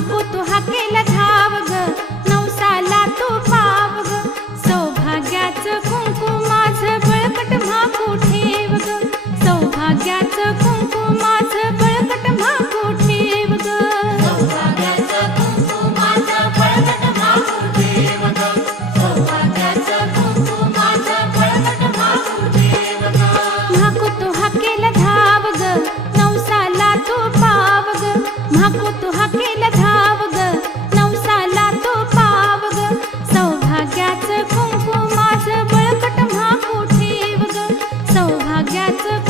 नको धाव ग. नवसाला कुंकू माझं बळकट म्हाकू ठेव ग? सौभाग्याचं कुंकू माझं बळकट म्हाकू ठेव ग? सौभाग्याचं कुंकू माझं धाव ग? नवसाला तू पाव ग. म्हाकू तू सौभाग्याचं